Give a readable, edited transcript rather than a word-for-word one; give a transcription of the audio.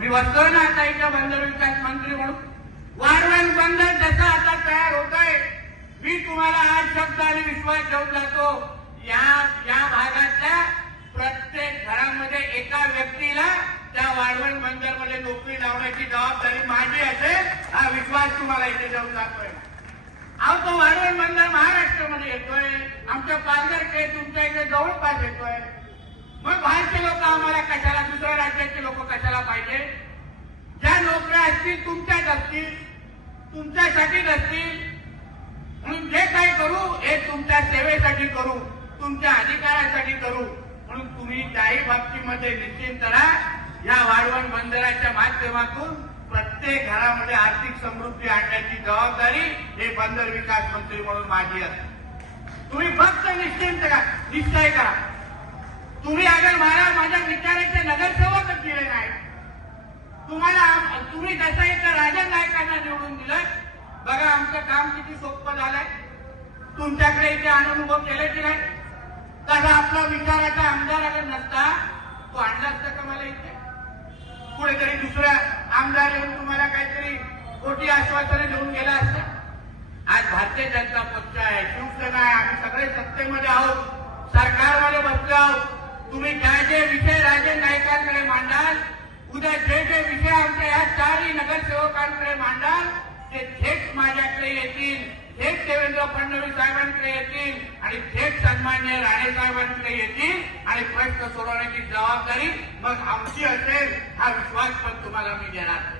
मी बसतोय ना आता इथं बंदर विकास मंत्री म्हणून. वाढवण बंदर जसं आता तयार होत आहे, मी तुम्हाला आज शब्द आणि विश्वास देऊन जातो, या भागातल्या प्रत्येक घरामध्ये एका व्यक्तीला त्या वाढवण बंदरमध्ये नोकरी लावण्याची जबाबदारी माझी असेल, हा विश्वास तुम्हाला इथे देऊन जातोय. अहो तो वाढवण बंदर महाराष्ट्रामध्ये येतोय, आमच्या पालघर खेळ तुमच्या इथे जवळपास येतोय. मग बाहेरचे लोक आम्हाला कशाला, दुसऱ्या राज्याचे लोक कशाला पाहिजे? ज्या नोकऱ्या असतील तुमच्याच असतील, तुमच्यासाठीच असतील. म्हणून जे काही करू हे तुमच्या सेवेसाठी करू, तुमच्या अधिकारासाठी करू. म्हणून तुम्ही त्याही बाबतीमध्ये निश्चित करा, या वाढवण बंदराच्या माध्यमातून प्रत्येक घरामध्ये आर्थिक समृद्धी आणण्याची जबाबदारी हे बंदर विकास मंत्री म्हणून माझी असते. तुम्ही फक्त निश्चय करा. तुम्ही अगर माझ्या विचाराचे नगरसेवकच दिले नाही, तुम्ही जसं इथं राजन नायकांना निवडून दिलं, बघा आमचं काम किती सोपं झालंय. तुमच्याकडे इथे अनुभव केले की नाही? तसा आपला विचाराचा आमदार अगर नसता, तो आणला असता का मला इथे? कुठेतरी दुसऱ्या आमदार येऊन तुम्हाला काहीतरी खोटी आश्वासने देऊन गेला असता. आज भारतीय जनता पक्ष आहे, शिवसेना आहे, आम्ही सगळे सत्तेमध्ये आहोत, सरकारमध्ये बसलो आहोत. तुम्ही जे विषय राजन नायकांकडे मांडाल, उद्या जे विषय आमच्या या चारही नगरसेवकांकडे मांडाल, ते थेट माझ्याकडे येतील, थेट देवेंद्र फडणवीस साहेबांकडे येतील आणि थेट सन्मान्य राणे साहेबांकडे येतील आणि प्रश्न सोडवण्याची जबाबदारी मग आमची असेल, हा विश्वास पण तुम्हाला मी देणार.